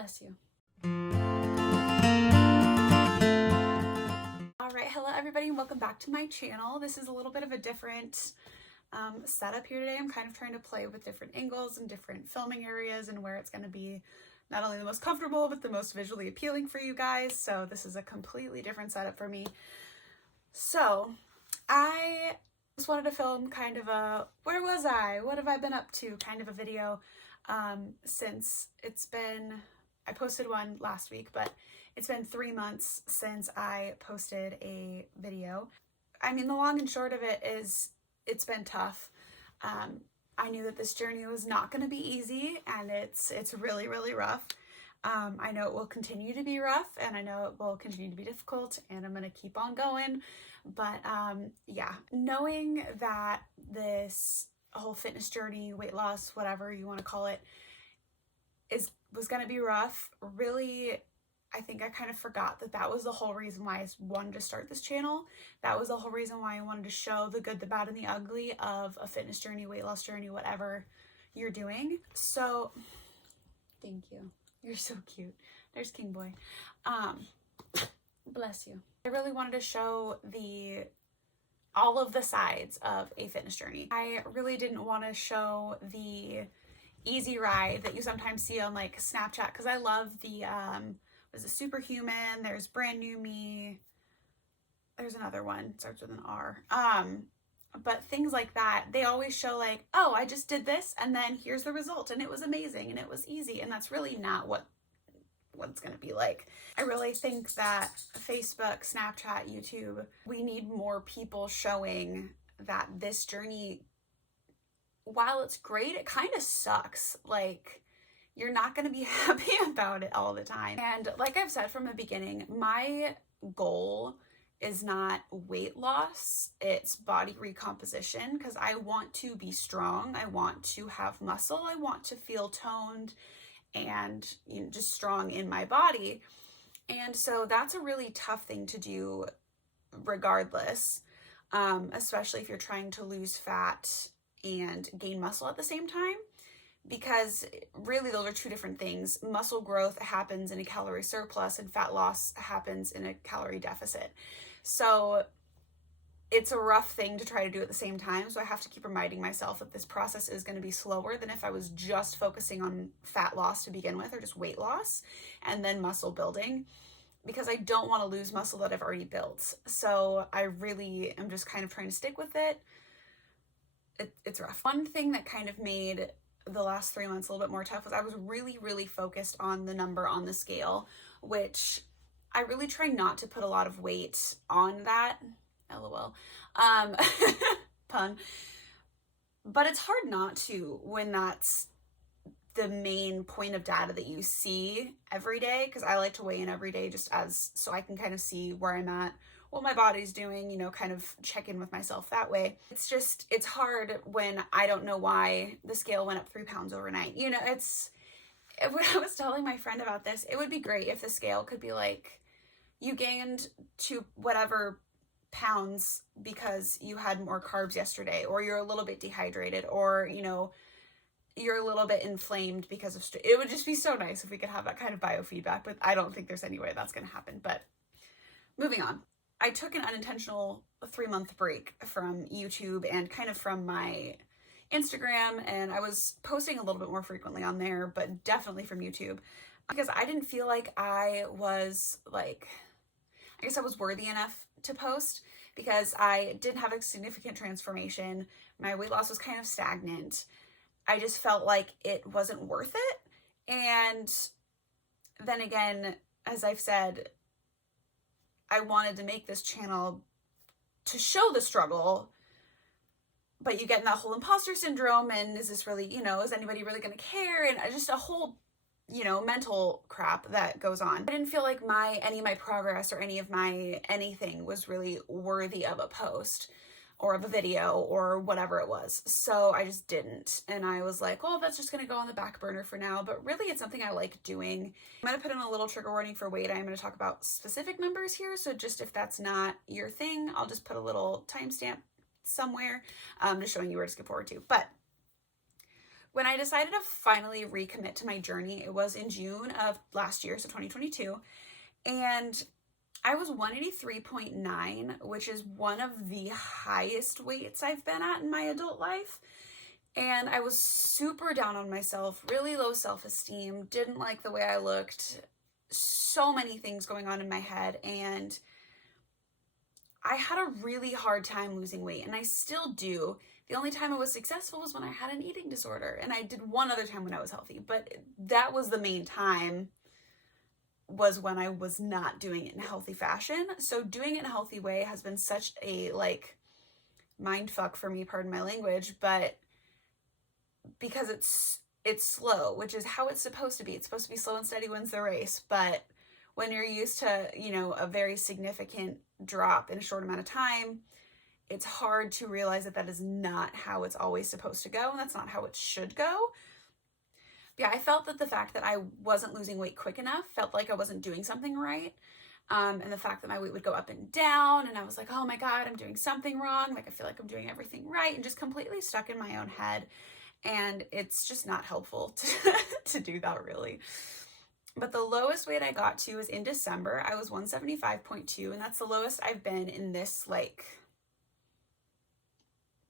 Bless you. All right, hello everybody and welcome back to my channel. This is a little bit of a different setup here today. I'm kind of trying to play with different angles and different filming areas and where it's going to be not only the most comfortable but the most visually appealing for you guys. So this is a completely different setup for me. So I just wanted to film kind of a where was I? What have I been up to kind of a video since it's been, I posted one last week, but it's been 3 months since I posted a video. I mean, the long and short of it is it's been tough. I knew that this journey was not going to be easy, and it's really, really rough. I know it will continue to be rough, and I know it will continue to be difficult, and I'm going to keep on going. But yeah, knowing that this whole fitness journey, weight loss, whatever you want to call it, was going to be rough, really, I think I kind of forgot that that was the whole reason why I wanted to start this channel. That was the whole reason why I wanted to show the good, the bad, and the ugly of a fitness journey, weight loss journey, whatever you're doing. So, thank you. You're so cute. There's King Boy. Bless you. I really wanted to show all of the sides of a fitness journey. I really didn't want to show the easy ride that you sometimes see on like Snapchat, because I love the was it Superhuman, there's Brand New Me, there's another one, starts with an R. But things like that, they always show like, oh, I just did this and then here's the result and it was amazing and it was easy, and that's really not what it's going to be like. I really think that Facebook, Snapchat, YouTube, we need more people showing that this journey, while it's great, it kind of sucks. Like, you're not going to be happy about it all the time. And like I've said from the beginning, my goal is not weight loss, it's body recomposition, because I want to be strong, I want to have muscle, I want to feel toned and, you know, just strong in my body. And so that's a really tough thing to do regardless, especially if you're trying to lose fat and gain muscle at the same time, because really those are two different things. Muscle growth happens in a calorie surplus and fat loss happens in a calorie deficit. So it's a rough thing to try to do at the same time. So I have to keep reminding myself that this process is going to be slower than if I was just focusing on fat loss to begin with, or just weight loss and then muscle building, because I don't want to lose muscle that I've already built. So I really am just kind of trying to stick with it. It's rough. One thing that kind of made the last 3 months a little bit more tough was I was really, really focused on the number on the scale, which I really try not to put a lot of weight on that. LOL. Pun. But it's hard not to when that's the main point of data that you see every day, because I like to weigh in every day just so I can kind of see where I'm at, what my body's doing, you know, kind of check in with myself that way. It's hard when I don't know why the scale went up 3 pounds overnight. You know, when I was telling my friend about this, it would be great if the scale could be like, you gained to whatever pounds because you had more carbs yesterday, or you're a little bit dehydrated, or, you know, you're a little bit inflamed because of it would just be so nice if we could have that kind of biofeedback, but I don't think there's any way that's going to happen. But moving on, I took an unintentional 3-month break from YouTube and kind of from my Instagram, and I was posting a little bit more frequently on there, but definitely from YouTube, because I didn't feel like I was worthy enough to post, because I didn't have a significant transformation. My weight loss was kind of stagnant. I just felt like it wasn't worth it. And then again, as I've said, I wanted to make this channel to show the struggle, but you get in that whole imposter syndrome, and is this really, you know, is anybody really going to care? And just a whole, you know, mental crap that goes on. I didn't feel like any of my progress or any of my anything was really worthy of a post or of a video or whatever it was. So I just didn't. And I was like, well, that's just going to go on the back burner for now. But really, it's something I like doing. I'm going to put in a little trigger warning for weight. I'm going to talk about specific numbers here. So just if that's not your thing, I'll just put a little timestamp somewhere just showing you where to skip forward to. But When I decided to finally recommit to my journey, it was in June of last year, so 2022, and I was 183.9, which is one of the highest weights I've been at in my adult life. And I was super down on myself, really low self-esteem, didn't like the way I looked, so many things going on in my head, and I had a really hard time losing weight, and I still do. The only time I was successful was when I had an eating disorder, and I did one other time when I was healthy, but that was the main time, was when I was not doing it in a healthy fashion. So doing it in a healthy way has been such a like mind fuck for me, pardon my language, but because it's slow, which is how it's supposed to be. It's supposed to be slow and steady wins the race. But when you're used to, you know, a very significant drop in a short amount of time, it's hard to realize that that is not how it's always supposed to go, and that's not how it should go. But yeah, I felt that the fact that I wasn't losing weight quick enough felt like I wasn't doing something right. And the fact that my weight would go up and down, and I was like, oh my God, I'm doing something wrong. Like, I feel like I'm doing everything right, and just completely stuck in my own head. And it's just not helpful to do that, really. But the lowest weight I got to was in December. I was 175.2, and that's the lowest I've been in this like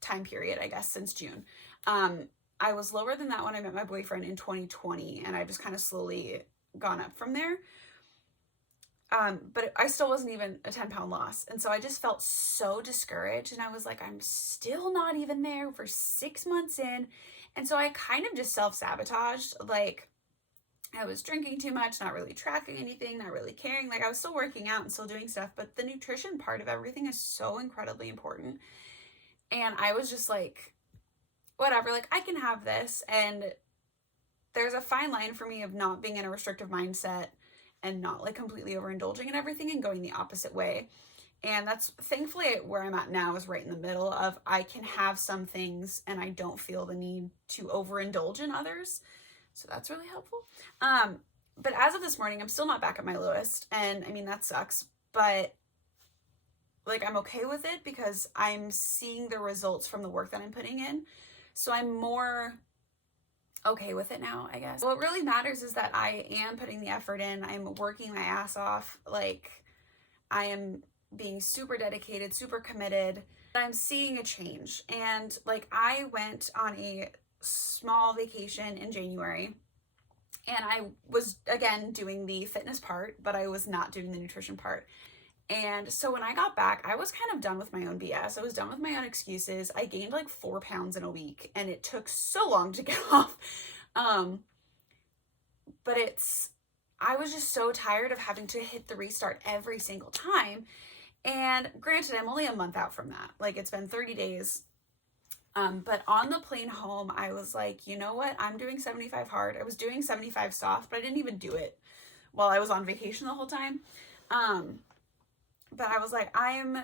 time period, I guess, since June. I was lower than that when I met my boyfriend in 2020, and I just kind of slowly gone up from there. But I still wasn't even a 10-pound loss. And so I just felt so discouraged, and I was like, I'm still not even there for 6 months in. And so I kind of just self-sabotaged. Like, I was drinking too much, not really tracking anything, not really caring. Like, I was still working out and still doing stuff, but the nutrition part of everything is so incredibly important. And I was just like, whatever, like, I can have this. And there's a fine line for me of not being in a restrictive mindset and not like completely overindulging in everything and going the opposite way. And that's thankfully where I'm at now, is right in the middle of I can have some things and I don't feel the need to overindulge in others. So that's really helpful. But as of this morning, I'm still not back at my lowest. And I mean, that sucks, but like, I'm okay with it because I'm seeing the results from the work that I'm putting in. So I'm more okay with it now, I guess. What really matters is that I am putting the effort in. I'm working my ass off. Like, I am being super dedicated, super committed. I'm seeing a change. And like, I went on a small vacation in January, and I was again doing the fitness part, but I was not doing the nutrition part. And so when I got back, I was kind of done with my own BS. I was done with my own excuses. I gained like 4 pounds in a week, and it took so long to get off. But I was just so tired of having to hit the restart every single time. And granted, I'm only a month out from that. Like, it's been 30 days. But on the plane home, I was like, you know what? I'm doing 75 hard. I was doing 75 soft, but I didn't even do it while I was on vacation the whole time. But I was like, I'm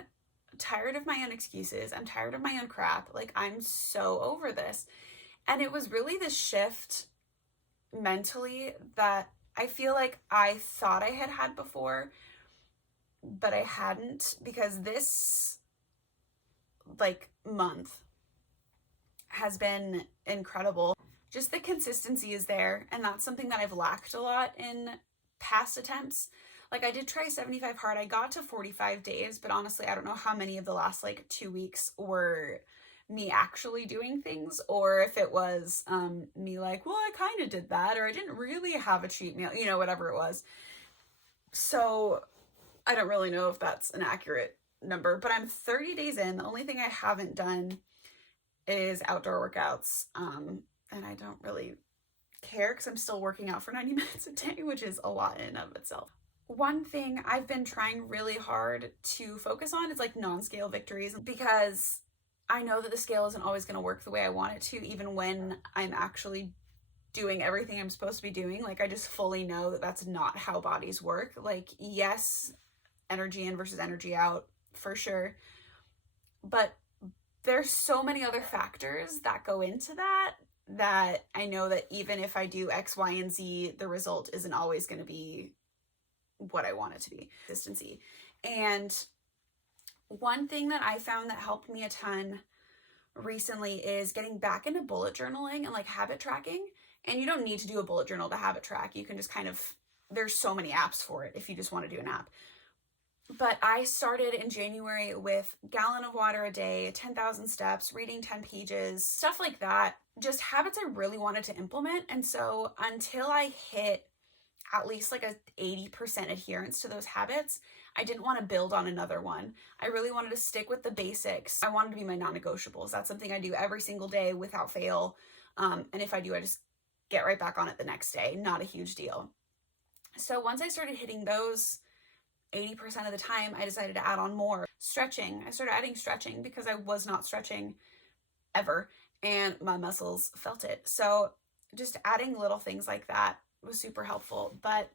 tired of my own excuses. I'm tired of my own crap. Like, I'm so over this. And it was really this shift mentally that I feel like I thought I had before, but I hadn't, because this like month has been incredible. Just the consistency is there, and that's something that I've lacked a lot in past attempts. Like, I did try 75 hard. I got to 45 days, but honestly, I don't know how many of the last like 2 weeks were me actually doing things, or if it was me like, well, I kind of did that, or I didn't really have a cheat meal, you know, whatever it was. So I don't really know if that's an accurate number, but I'm 30 days in. The only thing I haven't done is outdoor workouts. And I don't really care because I'm still working out for 90 minutes a day, which is a lot in and of itself. One thing I've been trying really hard to focus on is like non-scale victories, because I know that the scale isn't always going to work the way I want it to, even when I'm actually doing everything I'm supposed to be doing. Like, I just fully know that that's not how bodies work. Like, yes, energy in versus energy out, for sure. But there's so many other factors that go into that I know that even if I do X, Y, and Z, the result isn't always going to be what I want it to be. Consistency. And one thing that I found that helped me a ton recently is getting back into bullet journaling and like habit tracking. And you don't need to do a bullet journal to habit track. You can just kind of, there's so many apps for it if you just want to do an app. But I started in January with gallon of water a day, 10,000 steps, reading 10 pages, stuff like that. Just habits I really wanted to implement. And so until I hit at least like a 80% adherence to those habits, I didn't want to build on another one. I really wanted to stick with the basics. I wanted to be my non-negotiables. That's something I do every single day without fail. And if I do, I just get right back on it the next day. Not a huge deal. So once I started hitting those 80% of the time, I decided to add on more. Stretching. I started adding stretching because I was not stretching ever and my muscles felt it. So just adding little things like that was super helpful. But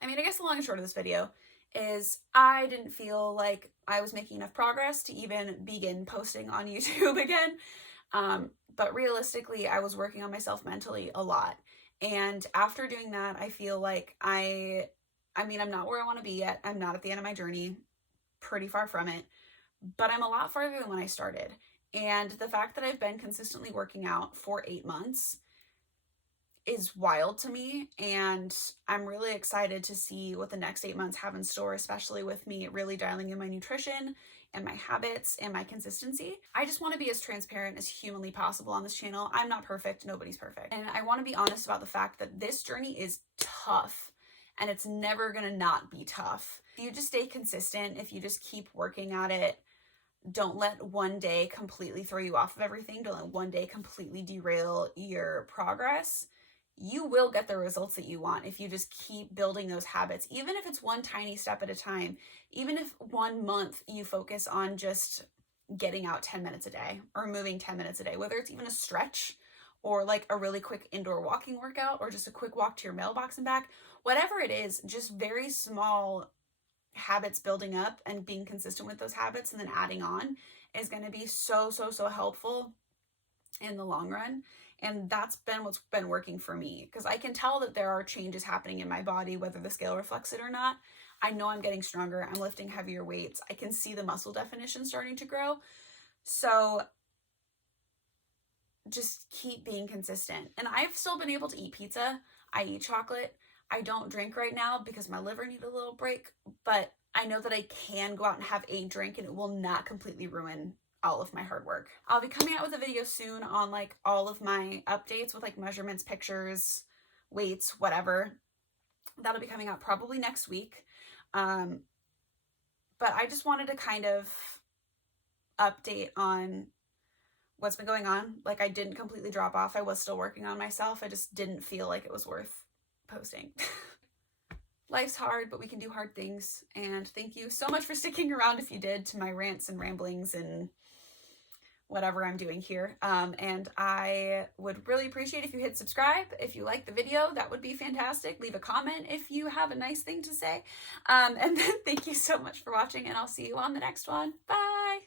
I mean, I guess the long and short of this video is I didn't feel like I was making enough progress to even begin posting on YouTube again. But realistically, I was working on myself mentally a lot. And after doing that, I feel like I mean, I'm not where I want to be yet. I'm not at the end of my journey, pretty far from it, but I'm a lot farther than when I started. And the fact that I've been consistently working out for 8 months is wild to me. And I'm really excited to see what the next 8 months have in store, especially with me really dialing in my nutrition and my habits and my consistency. I just want to be as transparent as humanly possible on this channel. I'm not perfect. Nobody's perfect. And I want to be honest about the fact that this journey is tough. And it's never gonna not be tough. If you just stay consistent, if you just keep working at it, don't let one day completely throw you off of everything, don't let one day completely derail your progress, you will get the results that you want if you just keep building those habits, even if it's one tiny step at a time. Even if 1 month you focus on just getting out 10 minutes a day or moving 10 minutes a day, whether it's even a stretch or like a really quick indoor walking workout or just a quick walk to your mailbox and back, whatever it is, just very small habits building up and being consistent with those habits and then adding on is going to be so helpful in the long run. And that's been what's been working for me, because I can tell that there are changes happening in my body, whether the scale reflects it or not. I know I'm getting stronger. I'm lifting heavier weights. I can see the muscle definition starting to grow. So just keep being consistent. And I've still been able to eat pizza. I eat chocolate. I don't drink right now because my liver needs a little break, but I know that I can go out and have a drink and it will not completely ruin all of my hard work. I'll be coming out with a video soon on like all of my updates with like measurements, pictures, weights, whatever. That'll be coming out probably next week. But I just wanted to kind of update on what's been going on. Like, I didn't completely drop off. I was still working on myself. I just didn't feel like it was worth posting. Life's hard, but we can do hard things. And thank you so much for sticking around if you did to my rants and ramblings and whatever I'm doing here. And I would really appreciate if you hit subscribe. If you like the video, that would be fantastic. Leave a comment if you have a nice thing to say. And then thank you so much for watching, and I'll see you on the next one. Bye.